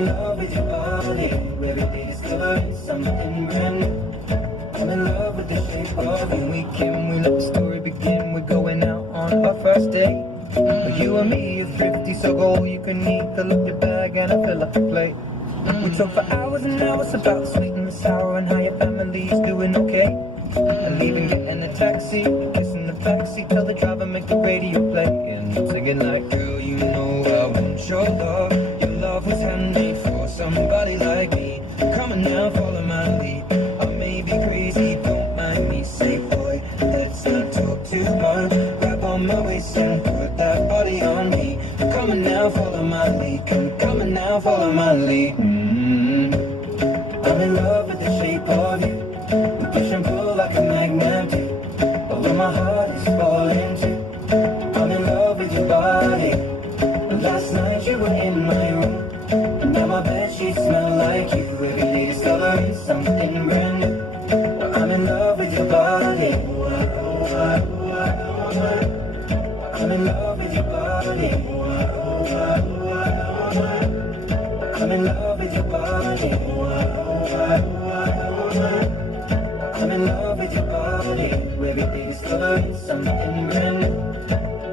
in love with your body. Every day discovering something brand new. I'm in love with the shape of you. We let the story begin. We're going out on our first date. You and me are thrifty, so go all you can eat. Fill up your bag and I fill up the plate. We talk for hours and hours about the sweet and the sour and how your family's doing okay. And even getting a taxi, kissing the backseat, tell the driver make the radio play. And I'm singing like, girl, you know I want your love. Your love was handmade for somebody like me. Come on now, follow my lead. I may be crazy, don't mind me. Say, boy, let's not talk too much. Grab on my waist and put that body on me. Come on now, follow my lead. Come on now, follow my lead. I'm in love with the shape of you. We push and pull like a magnet do. Although my heart is falling too. I'm in love with your body. Last night you were in my room, and now my bedsheets smell like you. Every day discovering something brand new. Well, I'm in love with your body. I'm in love with your body. I'm in love with your body. I'm in love with your body. Every day discovering something brand new.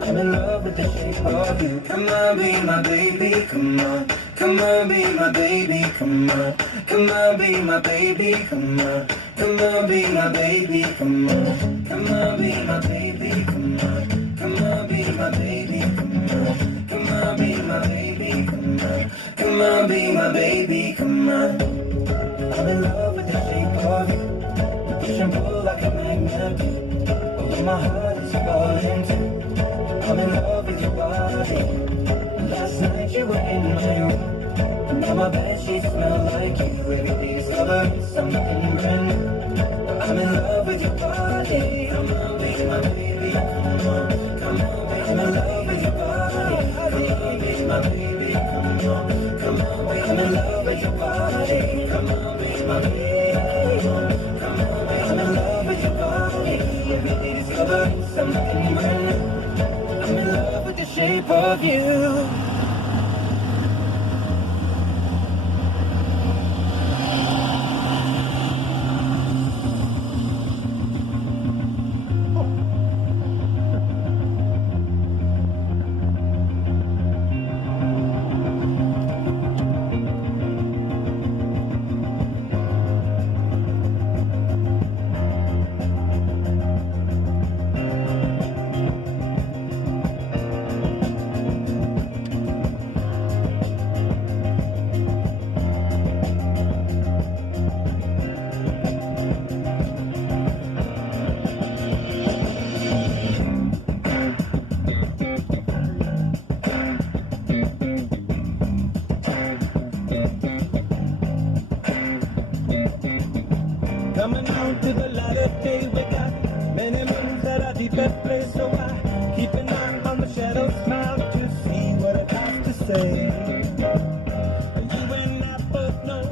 I'm in love with the shape of you. Come on, be my baby, come on. Come on, be my baby, come on. Come on, be my baby, come on. Come on, be my baby, come on. Come on, be my baby, come on. Come on, be my baby, come on. Come on, be my baby, come on. Come on, be my baby, come on. I'm in love with the shape of you. You push and pull like a magnet do. Although my heart is falling too. I'm in love with your body. Last night you were in my room, and now my bedsheets smell like you. Every day discovering something brand new. I'm in love with your body. Come on, be my baby. Come on, come on, be I'm in love with your body. Come on, be my baby. Come on, come on, be I'm in love with your body. Come on, be my baby. Come on, be I'm in love with your body. Every day discovering something brand new. I'm in love with the shape of you. Coming out to the light of day, we got many moons at our deepest place. So I keep an eye on the shadow, smile to see what it has to say. You and I both know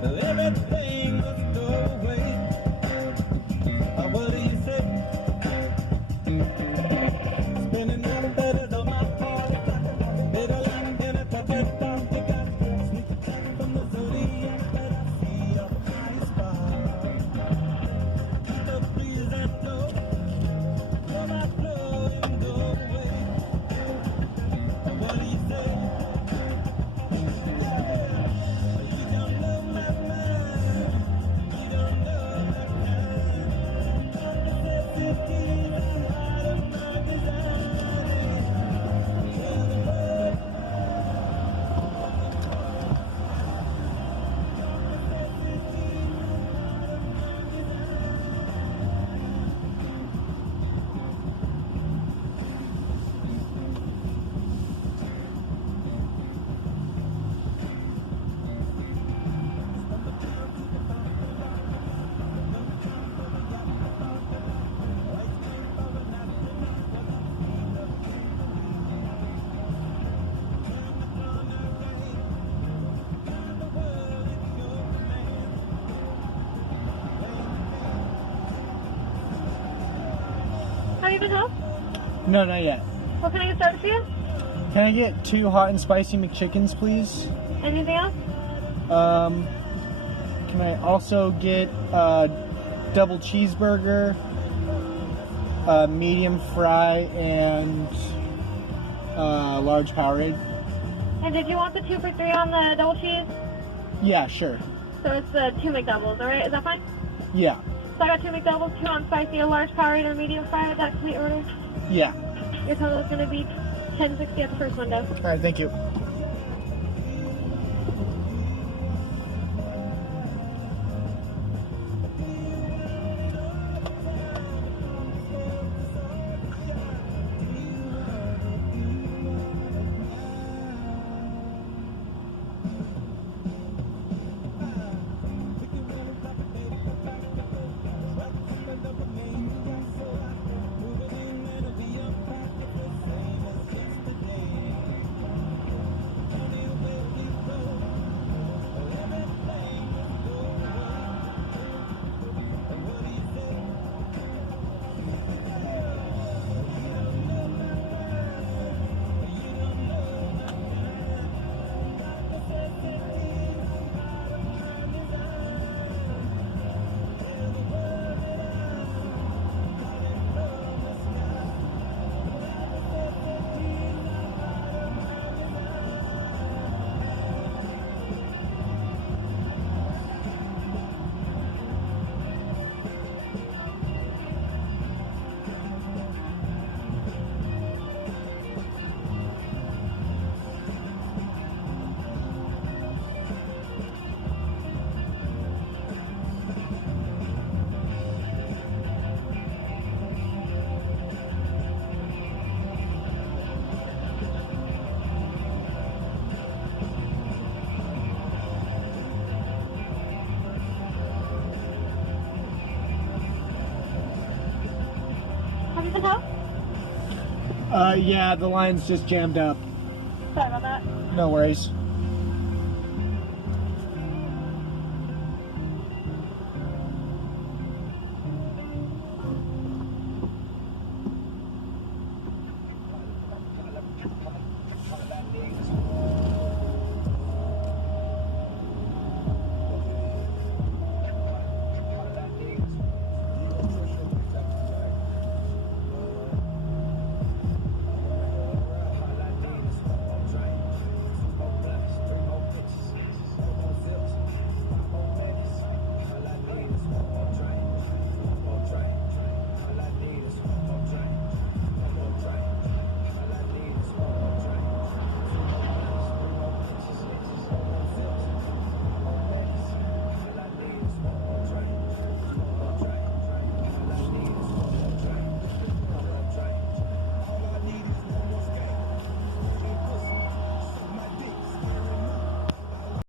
that everything must go away. What do you say? Spinning out better than my heart. Middle line in a touch down the gun. Sneak attack from the zodiac, but I see a high spot. The breeze that blows, come out, flow and go away. What do you say? Yeah, you don't know my mind. You don't know my kind. Necessity, the heart of my design. Hear the word. Have you been home? No, not yet. What can I get started for you? Can I get 2 hot and spicy McChickens, please? Anything else? Can I also get a double cheeseburger, a medium fry, and a large Powerade? And did you want the 2 for $3 on the double cheese? Yeah, sure. So it's the 2 McDoubles, alright? Is that fine? Yeah. So I got 2 McDoubles, 2 on spicy, a large Powerade, and a medium fry. Is that complete order? Yeah. Your total is going to be $10.60 at the first window. All right, thank you. Have you been helped? Yeah, the line's just jammed up. Sorry about that. No worries.